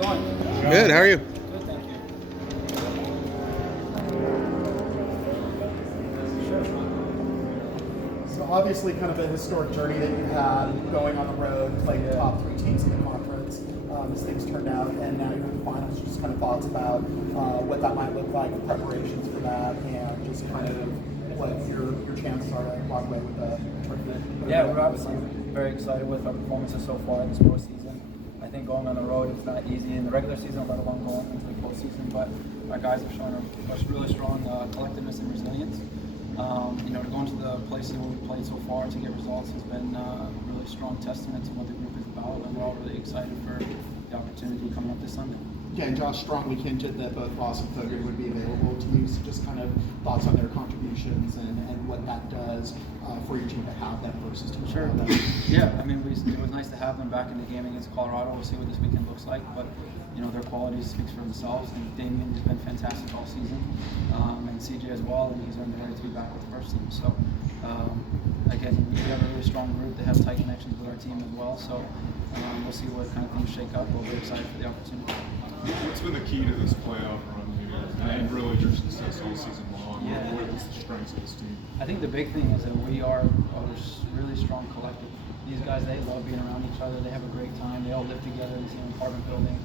Going? Good. How are you? Good, thank you. So obviously kind of a historic journey that you had going on the road, playing the top three teams in the conference as things turned out, and now you're in the finals. Just kind of thoughts about what that might look like, preparations for that, and just kind of what your chances are to walk away with the tournament. Yeah, we're obviously very excited with our performances so far in this postseason. I think going on the road is not easy in the regular season, let alone going into the postseason, but our guys have shown a really strong collectiveness and resilience. To go into the places where we've played so far to get results has been a really strong testament to what the group is about, and we're all really excited for the opportunity coming up this Sunday. Yeah, and Josh strongly hinted that both Voss and Fogarty would be available to you. So just kind of thoughts on their contributions and what that does for your team to have them versus to Sure. have them. Yeah, I mean, it was nice to have them back in the game against Colorado. We'll see what this weekend looks like, but their quality speaks for themselves. And Damien has been fantastic all season, and CJ as well, and he's earned the right to be back with the first team. So again, we have a really strong group. They have tight connections with our team as well. So we'll see what kind of things shake up. We're very excited for the opportunity. What's been the key to this playoff run here, and really your success all season long? Yeah. What is the strengths of this team? I think the big thing is that we are a really strong collective. These guys, they love being around each other. They have a great time. They all live together in the same apartment building.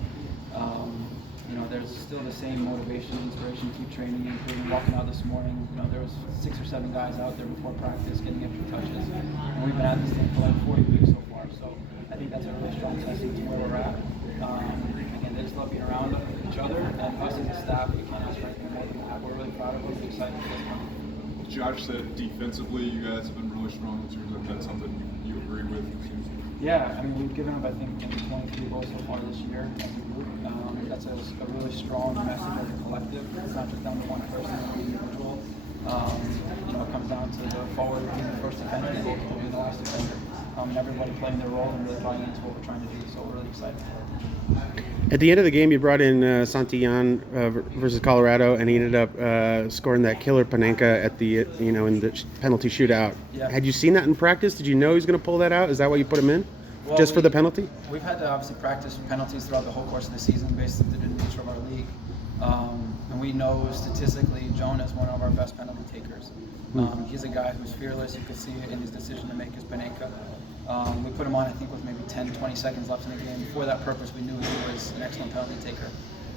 There's still the same motivation, inspiration, keep training, including walking out this morning. There was 6 or 7 guys out there before practice getting extra touches, and we've been at this thing for like 40 weeks so far. So I think that's a really strong testament to where we're at. Again, they just love being around each other, and us as a staff, we can't ask for anything more than that. We're really proud of it. We're excited for this one. Josh said defensively, you guys have been really strong this year. Is that something you agree with? Yeah, I mean, we've given up, I think, maybe 23 goals so far this year as a group. That's a really strong message as a collective. It's not just down to one person or one individual. It comes down to the forward being the first defender and the goalkeeper being the last defender. And everybody playing their role and really buying into what we're trying to do. So we're really excited. At the end of the game, you brought in Santillan versus Colorado, and he ended up scoring that killer Panenka at the in the penalty shootout. Yeah. Had you seen that in practice? Did you know he was going to pull that out? Is that why you put him in? Well, Just for the penalty? We've had to obviously practice penalties throughout the whole course of the season based on the nature of our league. And we know statistically Jonah is one of our best penalty takers. He's a guy who's fearless. You could see it in his decision to make his Panenka. We put him on, I think, with maybe 10, 20 seconds left in the game. For that purpose, we knew he was an excellent penalty taker.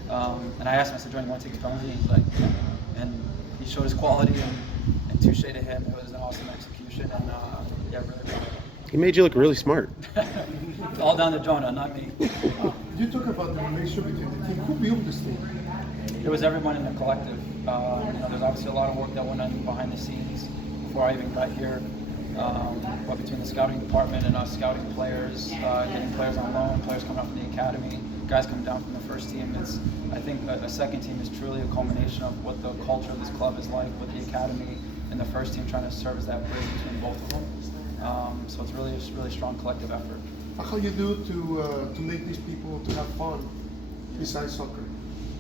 And I asked him, I said, Jonah, you want to take this penalty? He's like, yeah. And he showed his quality, and touche to him. It was an awesome execution, and really proud of him. He made you look really smart. All down to Jonah, not me. You talk about the relationship between the team. Who built this team? It was everyone in the collective. There's obviously a lot of work that went on behind the scenes before I even got here. But between the scouting department and us scouting players, getting players on loan, players coming up from the academy, guys coming down from the first team, I think a second team is truly a culmination of what the culture of this club is like, with the academy and the first team trying to serve as that bridge between both of them. So it's really a really strong collective effort. How you do to make these people to have fun besides soccer?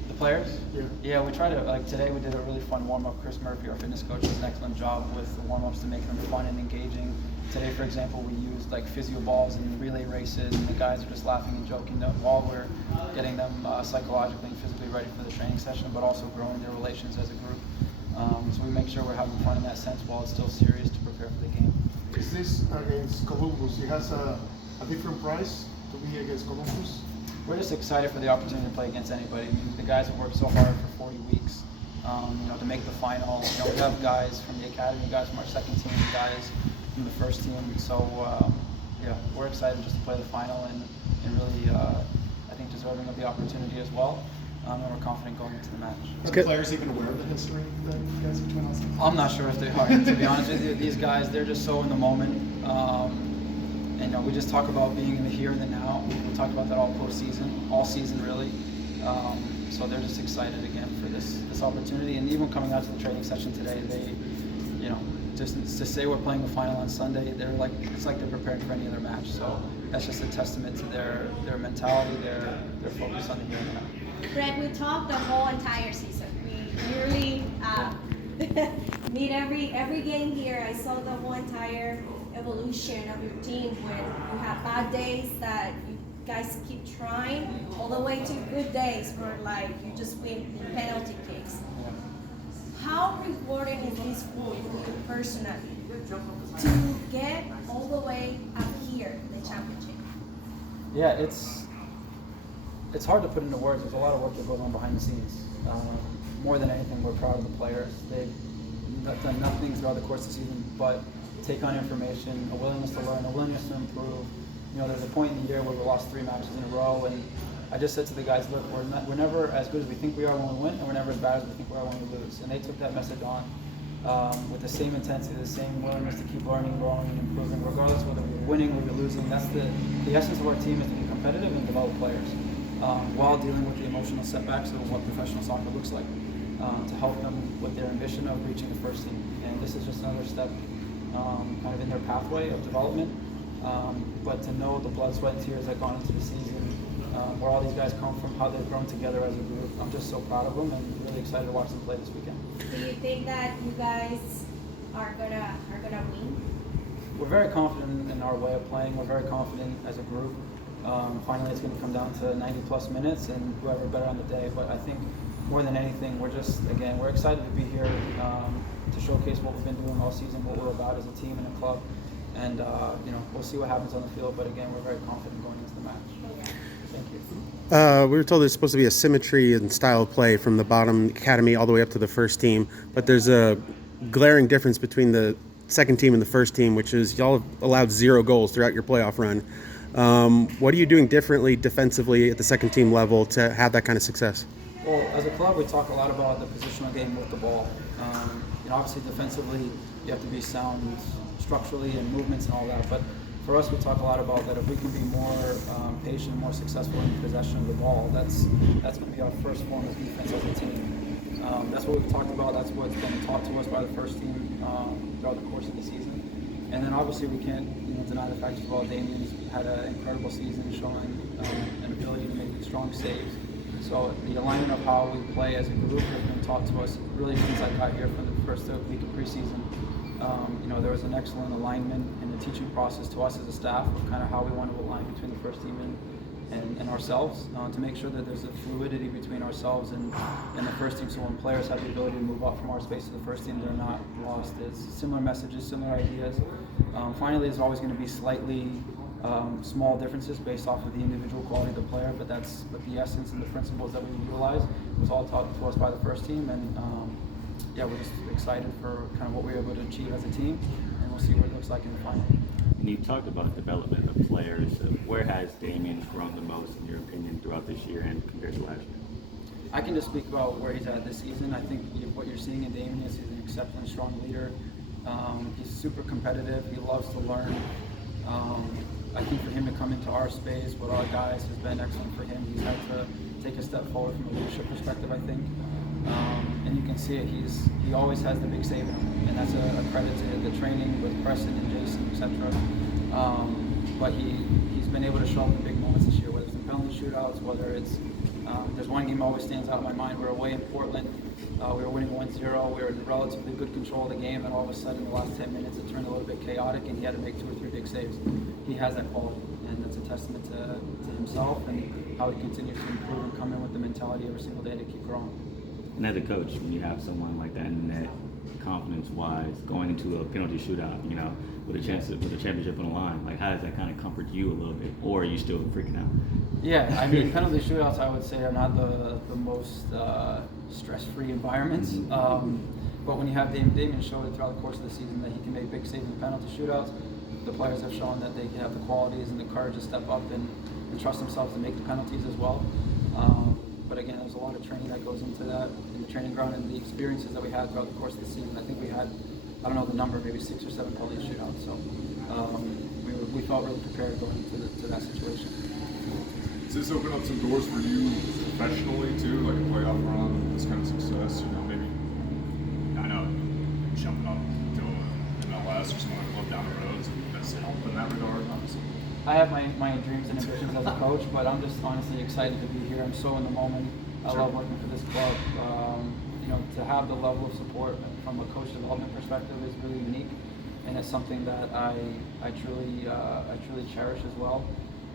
The players? Yeah. Yeah, we try to, like today we did a really fun warm-up. Chris Murphy, our fitness coach, does an excellent job with the warm-ups to make them fun and engaging. Today, for example, we used like physio balls and relay races, and the guys are just laughing and joking while we're getting them psychologically and physically ready for the training session, but also growing their relations as a group. So we make sure we're having fun in that sense while it's still serious to prepare for the game. Is this against Columbus? It has a different price to be against Columbus? We're just excited for the opportunity to play against anybody. I mean, the guys have worked so hard for 40 weeks, to make the final. We have guys from the academy, guys from our second team, guys from the first team. So, we're excited just to play the final and really, I think, deserving of the opportunity as well. And we're confident going into the match. Are the players even aware of the history that you guys between us? I'm not sure if they are, to be honest with you. These guys, they're just so in the moment. And we just talk about being in the here and the now. We talk about that all postseason, all season really. So they're just excited again for this opportunity. And even coming out to the training session today, they, just to say we're playing the final on Sunday, it's like they're preparing for any other match. So that's just a testament to their mentality, their focus on the here and now. Greg, we talked the whole entire season. We really meet every game here. I saw the whole entire evolution of your team when you have bad days that you guys keep trying, all the way to good days where like you just win in penalty kicks. How rewarding is this for you personally to get all the way up here, the championship? Yeah, it's hard to put into words. There's a lot of work that goes on behind the scenes. More than anything, we're proud of the players. They've done nothing throughout the course of the season but take on information, a willingness to learn, a willingness to improve. You know, there's a point in the year where we lost 3 matches in a row, and I just said to the guys, look, we're never as good as we think we are when we win, and we're never as bad as we think we are when we lose. And they took that message on with the same intensity, the same willingness to keep learning, growing, and improving, regardless whether we're winning or we're losing. That's the essence of our team, is to be competitive and develop players while dealing with the emotional setbacks of what professional soccer looks like, to help them with their ambition of reaching the first team. And this is just another step kind of in their pathway of development. But to know the blood, sweat, and tears that gone into the season, where all these guys come from, how they've grown together as a group, I'm just so proud of them and really excited to watch them play this weekend. Do you think that you guys are gonna win? We're very confident in our way of playing. We're very confident as a group. Finally, it's going to come down to 90+ minutes and whoever better on the day. But I think more than anything, we're excited to be here to showcase what we've been doing all season, what we're about as a team and a club. And we'll see what happens on the field. But again, we're very confident going into the match. Thank you. We were told there's supposed to be a symmetry in style of play from the bottom academy all the way up to the first team, but there's a glaring difference between the second team and the first team, which is y'all have allowed 0 goals throughout your playoff run. What are you doing differently defensively at the second team level to have that kind of success? Well, as a club, we talk a lot about the positional game with the ball. Obviously defensively, you have to be sound structurally and movements and all that, but for us, we talk a lot about that if we can be more patient, more successful in possession of the ball, that's going to be our first form of defense as a team. That's what we've talked about. That's what's been taught to us by the first team throughout the course of the season. And then obviously we can't deny the fact that Damien's had an incredible season, showing an ability to make strong saves. So the alignment of how we play as a group has been taught to us really since I got here from the first week of preseason. There was an excellent alignment in the teaching process to us as a staff of kind of how we want to align between the first team and ourselves to make sure that there's a fluidity between ourselves and the first team, so when players have the ability to move up from our space to the first team, they're not lost. It's similar messages, similar ideas. Finally, there's always going to be slightly small differences based off of the individual quality of the player, but the essence and the principles that we utilize was all taught to us by the first team, and we're just excited for kind of what we were able to achieve as a team, and we'll see what it looks like in the final. And you talked about development of players. Where has Damien grown the most, in your opinion, throughout this year and compared to last year? I can just speak about where he's at this season. I think what you're seeing in Damien is he's an exceptionally strong leader. He's super competitive. He loves to learn. I think for him to come into our space with our guys has been excellent for him. He's had to take a step forward from a leadership perspective, I think. And you can see it. He always has the big save in him, and that's a credit to the training with Preston and Jason, etc. But he's been able to show up in big moments this year, whether it's in penalty shootouts, whether it's there's one game that always stands out in my mind. We're away in Portland. We were winning 1-0. We were in relatively good control of the game, and all of a sudden, in the last 10 minutes, it turned a little bit chaotic, and he had to make 2 or 3 big saves. He has that quality, and it's a testament to himself and how he continues to improve and come in with the mentality every single day to keep growing. And as a coach, when you have someone like that in net, confidence-wise, going into a penalty shootout, with a chance with a championship on the line, like how does that kind of comfort you a little bit, or are you still freaking out? Yeah, I mean, penalty shootouts, I would say, are not the most stress-free environments. But when you have Damien showed it throughout the course of the season that he can make big saves in penalty shootouts, the players have shown that they have the qualities and the courage to step up and trust themselves to make the penalties as well. But again, there's a lot of training that goes into that in the training ground and the experiences that we had throughout the course of the season. I think we had, I don't know the number, maybe 6 or 7 penalty shootouts. So we felt really prepared going into that situation. Does this open up some doors for you professionally too, like a playoff run, this kind of success? Maybe I know jumping up to MLS or something like that down the road. Does it help in that regard? Obviously. I have my dreams and ambitions as a coach, but I'm just honestly excited to be here. I'm so in the moment. I love working for this club. To have the level of support from a coach development perspective is really unique, and it's something that I truly cherish as well.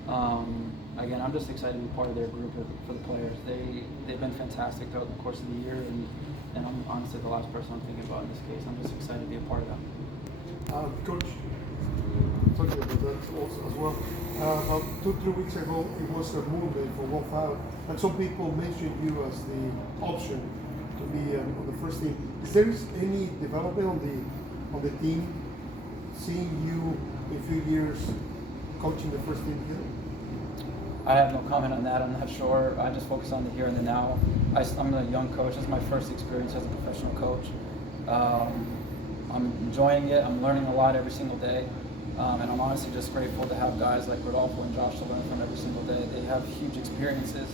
Again, I'm just excited to be part of their group for the players. They've been fantastic throughout the course of the year, and I'm honestly the last person I'm thinking about in this case. I'm just excited to be a part of that. Coach, talking about that also as well. About 2-3 weeks ago, it was a rule day for 1-5, and some people mentioned you as the option to be on the first team. Is there any development on the team, seeing you in a few years coaching the first team here? I have no comment on that. I'm not sure. I just focus on the here and the now. I'm a young coach. This is my first experience as a professional coach. I'm enjoying it. I'm learning a lot every single day. And I'm honestly just grateful to have guys like Rodolfo and Josh to learn from every single day. They have huge experiences.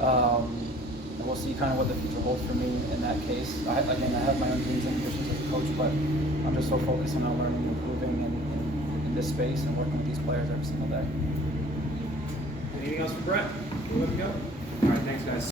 And we'll see kind of what the future holds for me in that case. I have my own dreams and ambitions as a coach, but I'm just so focused on learning and improving in this space and working with these players every single day. Anything else for Brett? Can we let him go?